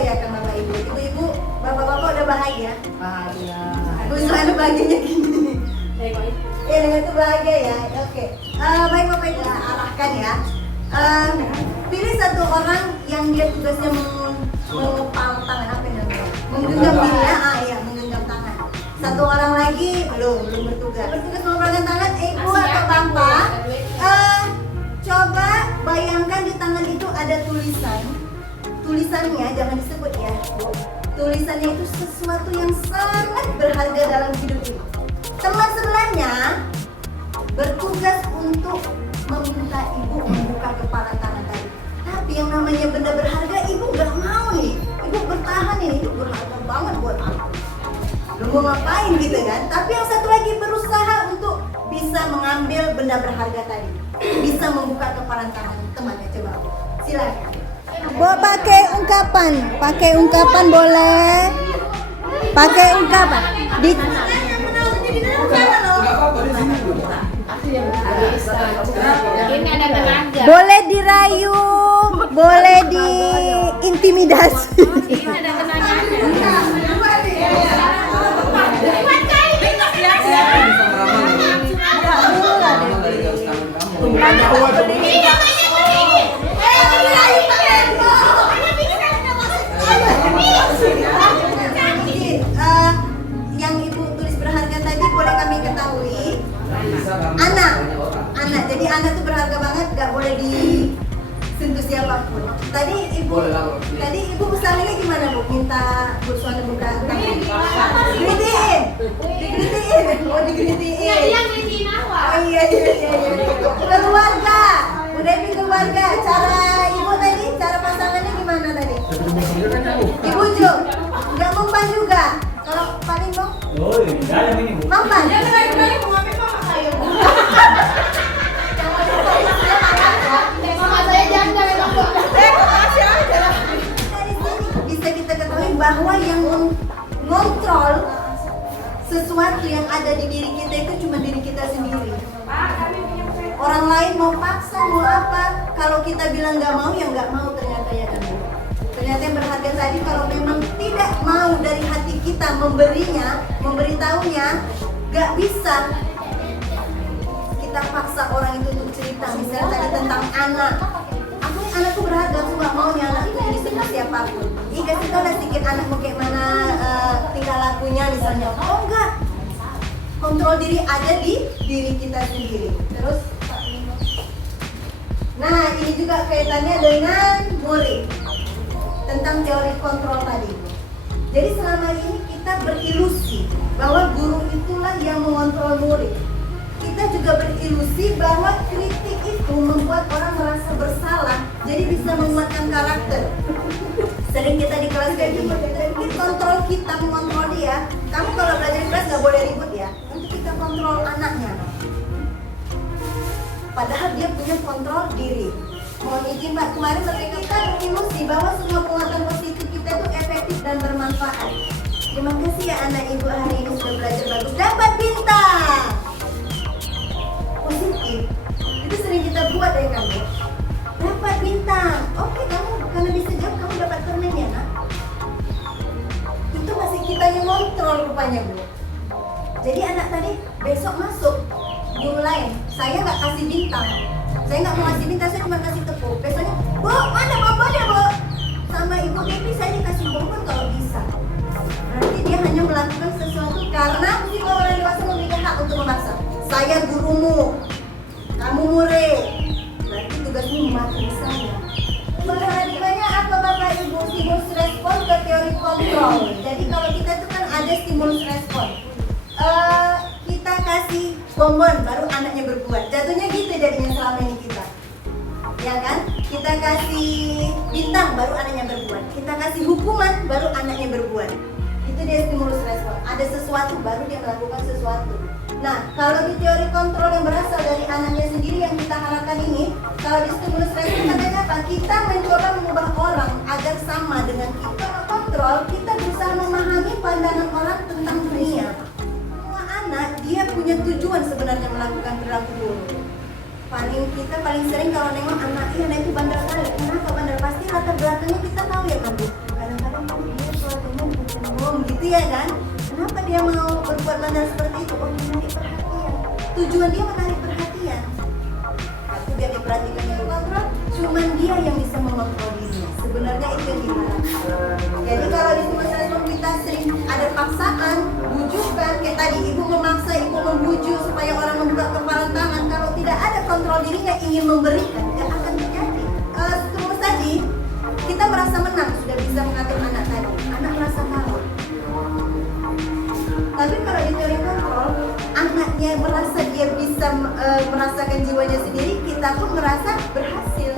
ya kan Bapak Ibu. Ibu-ibu, bapak-bapak udah bahagia? Bahagia. Aku selalu bahagianya gini. Iya, dengan itu bahagia ya. Oke. Baik Bapak Ibu, kita arahkan ya. Pilih satu orang yang dia tugasnya mengepal tangan, apa namanya? Menggenggam diri ya, menggenggam tangan. Satu orang lagi belum bertugas. Bertugas mengepalkan tangan, ibu atau bapak. Coba bayangkan di tangan itu ada tulisan. Tulisannya jangan disebut ya. Tulisannya itu sesuatu yang sangat berharga dalam hidup ibu. Teman sebelahnya bertugas untuk meminta ibu membuka kepala tangan tadi. Tapi yang namanya benda berharga ibu nggak mau nih. Ibu bertahan ini, itu berharga banget buat aku. Lu mau ngapain gitu kan? Tapi yang satu lagi berusaha untuk bisa mengambil benda berharga tadi. Bisa membuka kepala tangan temannya. Coba silakan. Pakai ungkapan boleh. Pakai ungkapan. Boleh dirayu, boleh diintimidasi. Yang ibu tulis berharga tadi boleh kami ketahui anak. Jadi anak itu berharga banget, gak boleh disentuh siapapun. Tadi ibu usahanya gimana bu? Minta bu suami buka tangan. Digeritiin. Oh digeritiin. Oh iya. Keluarga. Udah ibu keluarga. Cara ibu tadi, cara pasangannya gimana tadi? Ibu Jo, nggak mempan juga. Kalau paling dong? Oh iya, ini bu. Mempan. Dia berani mau ngambil mama saya. Mama saya janda memang bu. Makasih aja. Dari sini bisa kita ketahui bahwa yang mengontrol sesuatu yang ada di diri kita itu cuma diri kita sendiri. Orang lain mau paksa mau apa, kalau kita bilang nggak mau ya nggak mau ternyata ya kan. Ternyata yang berharga tadi kalau memang tidak mau dari hati kita memberinya, memberitahunya, nggak bisa kita paksa orang itu untuk cerita. Misalnya tadi tentang anak, anakku berharga, aku nggak mau nih anakku jadi sama siapapun. Kasih tau lah sedikit anakmu kayak mana tingkah lakunya misalnya. Oh enggak, kontrol diri ada di diri kita sendiri. Terus, nah ini juga kaitannya dengan murid tentang teori kontrol tadi. Jadi selama ini kita berilusi bahwa guru itulah yang mengontrol murid. Kita juga berilusi bahwa kritik itu membuat orang merasa bersalah, jadi bisa menguatkan karakter. Sering kita di kelas kayak gitu, kontrol kita mengontrol dia. Kamu kalau belajar di kelas nggak boleh ribut ya, untuk kita kontrol anaknya. Padahal dia punya kontrol diri. Mohon izin Pak, kemarin kita berilusi bahwa semua penguatan positif kita itu efektif dan bermanfaat. Terima kasih ya anak ibu hari ini sudah belajar bagus, dapat bintang. Positif, itu sering kita buat ya kamu. Dapat bintang, oke kamu karena bisa jawab kamu dapat permen ya nak. Itu masih kita yang kontrol rupanya bu. Jadi anak tadi besok masuk guru lain, saya nggak kasih bintang. Saya nggak mau kasih bintang, saya cuma kasih tepuk. Besoknya, bu mana bonbonnya bu? Sama ibu Devi saya dikasih bonbon kalau bisa. Berarti dia hanya melakukan sesuatu karena mungkin orang dewasa memiliki hak untuk memaksa. Saya gurumu, kamu murid. Berarti tugasmu mematuhi saya. Paradigmanya apa Bapak Ibu? Stimulus respon ke teori kontrol. Jadi kalau kita itu kan ada stimulus respon. Kita kasih bonbon baru anaknya berbuat. Jatuhnya gitu jadinya selama ini kita. Ya kan? Kita kasih bintang baru anaknya berbuat. Kita kasih hukuman baru anaknya berbuat. Itu dia stimulus respon. Ada sesuatu baru dia melakukan sesuatu. Nah, kalau di teori kontrol yang berasal dari anaknya sendiri yang kita harapkan ini, kalau di stimulus respon katanya apa? Kita mencoba mengubah orang agar sama dengan kita. Kontrol, kita berusaha memahami pandangan orang tentang dunia. Semua anak, dia punya tujuan sebenarnya melakukan perilaku buruk. Kita paling sering kalau nengok anak itu bandel kali. Kenapa bandel? Pasti latar belakangnya kita tahu ya kan Bu? Kadang-kadang dia kan. Kenapa dia mau berbuat bandel seperti itu? Oh, menarik perhatian. Tujuan dia menarik perhatian. Tapi biar diperhatikan yang kontrol, cuman dia yang bisa mengontrol dirinya. Sebenarnya itu yang diharapkan. Jadi kalau di masalah kita sering ada paksaan, bujukan, kayak tadi ibu memaksa, ibu membujuk supaya orang membuka kepalan tangan. Kalau tidak ada kontrol dirinya ingin memberikan, tidak akan terjadi. Terus tadi kita merasa menang sudah bisa mengatur anak tadi, anak merasa kalah. Tapi kalau di teori kontrol, anaknya merasa dia bisa merasakan jiwanya sendiri, kita pun merasa berhasil.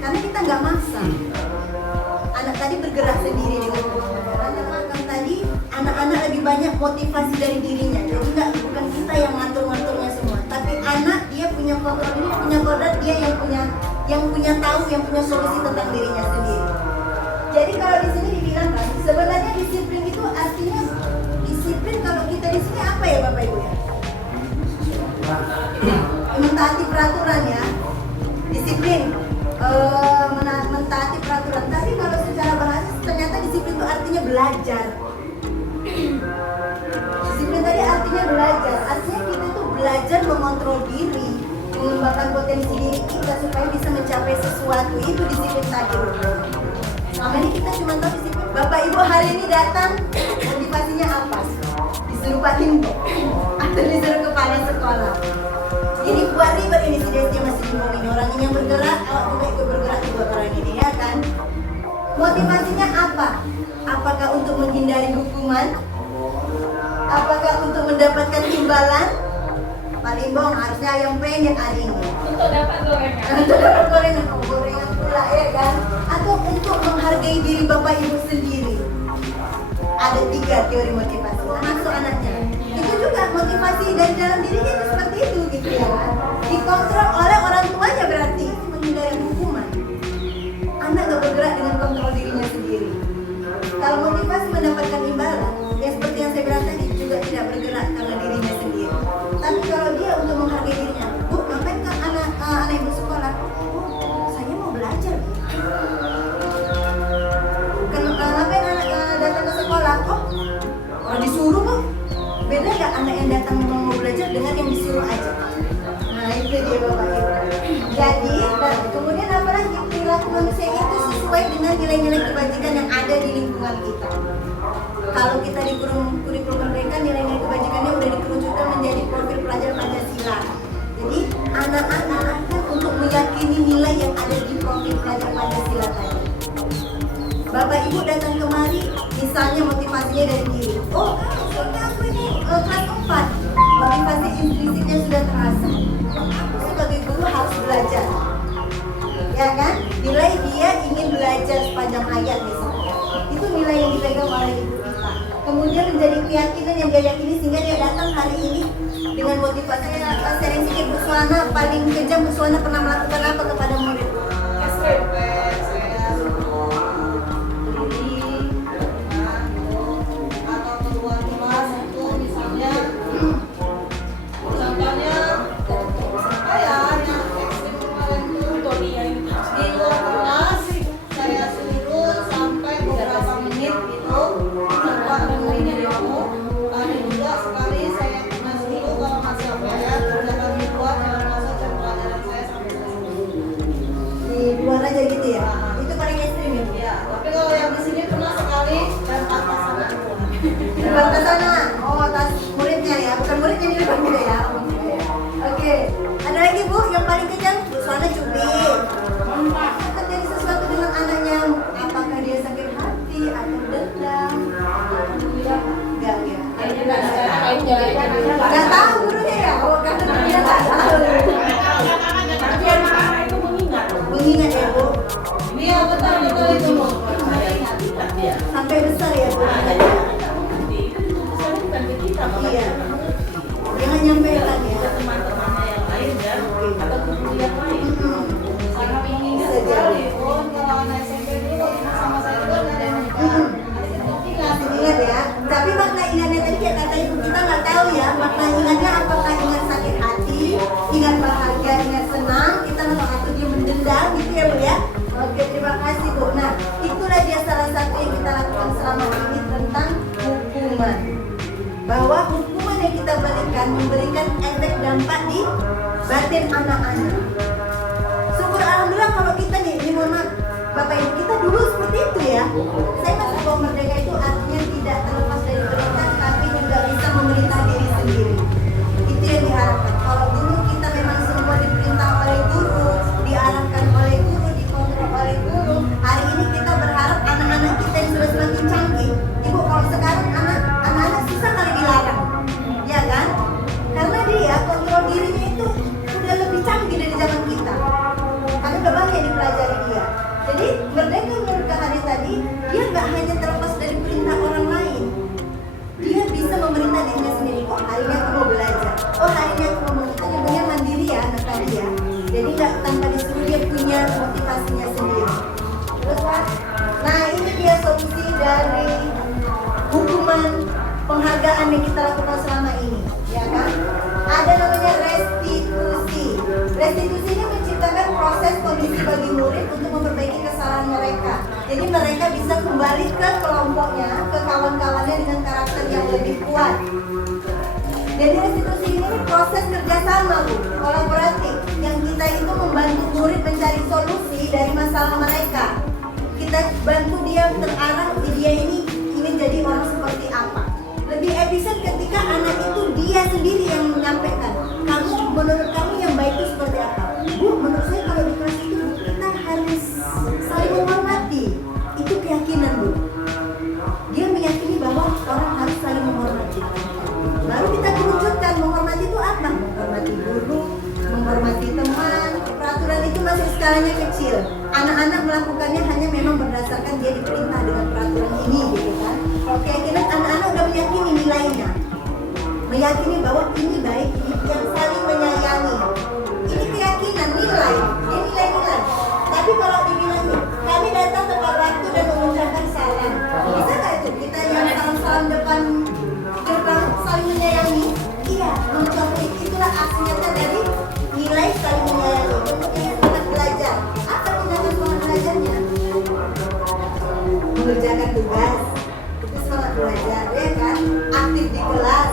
Karena kita nggak maksa. Anak tadi bergerak sendiri dengan kontrol. Tadi anak-anak lebih banyak motivasi dari dirinya. Jadi bukan kita yang ngatur-ngaturnya semua, tapi anak dia punya kontrol diri, punya kodrat, dia yang punya tahu, yang punya solusi tentang dirinya sendiri. Jadi kalau di sini dibilang kan, sebenarnya disiplin itu artinya disiplin kalau kita di sini apa ya Bapak Ibu ya? Mentaati peraturan ya, disiplin, mentaati peraturan. Tapi kalau secara bahasa ternyata disiplin itu artinya belajar. Disiplin tadi artinya belajar, artinya kita tuh belajar mengontrol diri, mengembangkan potensi diri kita supaya bisa mencapai sesuatu. Itu disiplin tadi. Selama ini kita cuma tahu disiplin. Bapak Ibu hari ini datang, motivasinya apa? Disuruh Pak Timbo atau disuruh kepala sekolah. Ini buat ribet ini si Desti masih bingung ini. Orang ini yang bergerak, awak juga ikut bergerak juga orang ini ya kan? Motivasinya apa? Apakah untuk menghindari hukuman? Apakah untuk mendapatkan imbalan? Pak Limbong harusnya ayam penyet hari ini. Untuk dapat gorengan. Untuk dapat gorengan, gorengan pula ya kan? Atau untuk menghargai diri Bapak Ibu sendiri. Ada 3 teori motivasi. Masuk anaknya. Itu juga motivasi dari dalam dirinya itu seperti itu gitu ya kan? Dikontrol oleh orang tuanya berarti menghindari hukuman. Anak gak bergerak dengan kontrol dirinya sendiri. Kalau motivasi mendapatkan imbalan, ya seperti yang saya bilang tadi juga tidak bergerak karena dirinya sendiri. Tapi kalau dia untuk menghargai dirinya, Bu, ngapain kan anak ibu sekolah? Bu, saya mau belajar. Ngapain anak datang ke sekolah? Oh, orang disuruh Bu. Beda nggak anak yang datang memang mau belajar dengan yang disuruh aja? Nah itu dia Bapak Ibu. Jadi, dan kemudian apa lagi? Perilaku manusia itu sesuai dengan nilai-nilai kebajikan yang ada di lingkungan kita. Kalau kita di kurikulum merdeka, nilai-nilai kebajikannya udah dikerucutkan menjadi profil pelajar Pancasila. Jadi anak-anak akan untuk meyakini nilai yang ada di profil pelajar Pancasila tadi. Bapak Ibu datang kemari, misalnya motivasinya dari diri. Oh, soalnya aku ini kelas 4, motivasi implisitnya sudah terasa. Aku sebagai guru harus belajar, ya kan? Nilai dia ingin belajar sepanjang hayat misalnya. Itu nilai yang dipegang oleh ibu kita. Kemudian menjadi keyakinan yang dia yakini sehingga dia datang hari ini dengan motivasi sering sikit Bu Suwana paling kejam. Bu Suwana pernah melakukan apa kepada murid? SMP. Depan sana, oh tas muridnya ya, bukan muridnya di depan kita ya. Oke, ada lagi Bu yang paling kejam, Bu Suwana cubit. Apakah terjadi sesuatu dengan anaknya? Apakah dia sakit hati atau dendam? Enggak ya. Enggak tahu gurunya ya, oh karena dia nggak tahu. Mengingat ya Bu. Iya betul itu Bu. Sampai besar ya Bu. Iya, jangan nyampaikan ya teman-temannya yang lain kan, atau guru yang lain. Sangat mengingat sekali. Oh, kalau anak SMP dulu sama saya itu ada yang ingat ya. Tapi makna ingatnya tadi kayak kata ibu kita nggak tahu ya. Makna ingatnya apakah ingat sakit hati, ingat bahagia, ingat senang, kita nggak tahu atau dia mendendam gitu ya Bu ya. Oke, terima kasih Bu. Nah, itulah dia salah satu yang kita lakukan selama ini tentang hukuman. Bahwa hukuman yang kita berikan memberikan efek dampak di batin anak-anak. Syukur alhamdulillah kalau kita nih, ini mohon maaf, Bapak Ibu kita dulu seperti itu ya. Saya masuk bahwa merdeka itu artinya tidak terlepas dari perintah, tapi juga bisa memerintah diri sendiri. Itu yang diharapkan. Kalau dulu kita memang semua diperintah oleh guru, diarahkan oleh guru, dikontrol oleh guru. Hari ini kita berharap anak-anak kita yang sudah semakin canggih. Ibu, kalau sekarang anak-anak susah kali dilarang, ya kan? Karena dia kontrol dirinya itu udah lebih canggih dari zaman kita. Karena udah banyak dipelajari dia. Jadi merdeka menurut Kak Hari tadi, dia nggak hanya terlepas dari perintah orang lain. Dia bisa memerintah dirinya sendiri. Oh, hari ini aku mau belajar. Oh, hari ini aku mau kita nyebutnya mandiri ya anak tadi ya. Jadi nggak tanpa disuruh, dia punya motivasinya sendiri. Terus Pak, nah ini dia solusi dari hukuman penghargaan yang kita lakukan selama ini, ya kan? Ada namanya restitusi. Restitusi ini menciptakan proses kondisi bagi murid untuk memperbaiki kesalahan mereka. Jadi mereka bisa kembali ke kelompoknya, ke kawan-kawannya dengan karakter yang lebih kuat. Jadi restitusi ini proses kerjasama, Bu, kolaboratif, yang kita itu membantu murid mencari solusi dari masalah mereka. Kita bantu dia terarah, dia ini ingin jadi orang seperti apa. Lebih efisien ketika anak itu dia sendiri yang menyampaikan. Menurut kamu yang baik itu seperti apa? Bu, menurut saya kalau di kelas itu kita harus saling menghormati. Itu keyakinan, Bu. Dia meyakini bahwa orang harus saling menghormati. Baru kita kerucutkan menghormati itu apa? Menghormati guru, menghormati teman. Peraturan itu masih skalanya kecil. Anak-anak melakukannya hanya memang berdasarkan dia diperintah dengan peraturan ini, gitu kan? Kalau keyakinan anak-anak udah meyakini nilainya, meyakini bahwa ini baik, ini yang saling menyayangi. Ini keyakinan, nilai, ini nilai-nilai. Tapi kalau dibilang nih, kami datang tepat waktu dan mengucapkan salam, bisa nggak itu kita yang salam-salam depan gerbang saling menyayangi? Iya, menurut itulah aksi nyata dari nilai saling menyayangi. Bentuknya semangat belajar. Apa tindakan semangat belajarnya? Mengerjakan tugas, itu semangat belajar, ya kan? Aktif di kelas.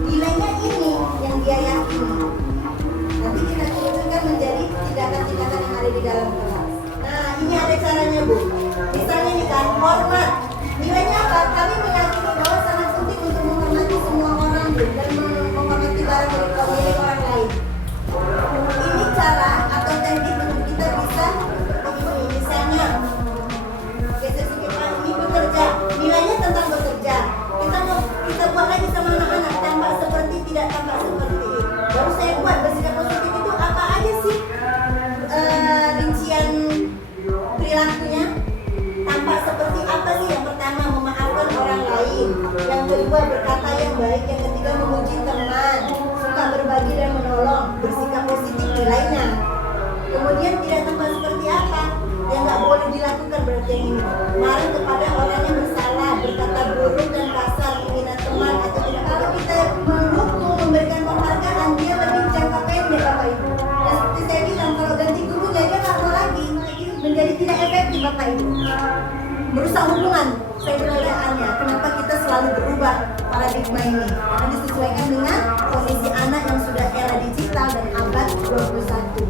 Nilainya ini yang dia yakini. Nanti kita kerucutkan menjadi tindakan-tindakan yang ada di dalam kelas. Nah, ini ada caranya, Bu. Misalnya nih kan, hormat. Nilainya apa? Kami meyakini bahwa sangat penting untuk menghormati semua orang, Bu, dan menghormati barang milik orang lain. Ini cara atau teknik untuk kita bisa misalnya geser sedikit, ini bekerja. Nilainya tentang bekerja. Kita buat lagi sama anak-anak, tampak seperti, tidak tampak seperti. Baru saya buat bersikap positif itu apa aja sih rincian perilakunya? Tampak seperti apa sih? Yang pertama, memaafkan orang lain. Yang kedua, berkata yang baik. Yang ketiga, memuji teman, suka berbagi dan menolong, bersikap positif nilainya. Kemudian tidak tampak seperti apa? Yang nggak boleh dilakukan berarti yang ini. Marah kepada orang yang bersalah, berkata buruk dan kasar, menghina teman atau tidak. Kalau kita mendukung, memberikan penghargaan, dia lebih jangka pendek, Bapak Ibu. Dan seperti saya bilang, kalau ganti guru dia nggak mau lagi, menjadi tidak efektif, Bapak Ibu. Merusak hubungan saudaranya. Kenapa kita selalu berubah paradigma ini? Karena disesuaikan dengan kondisi anak yang sudah era digital dan abad 21.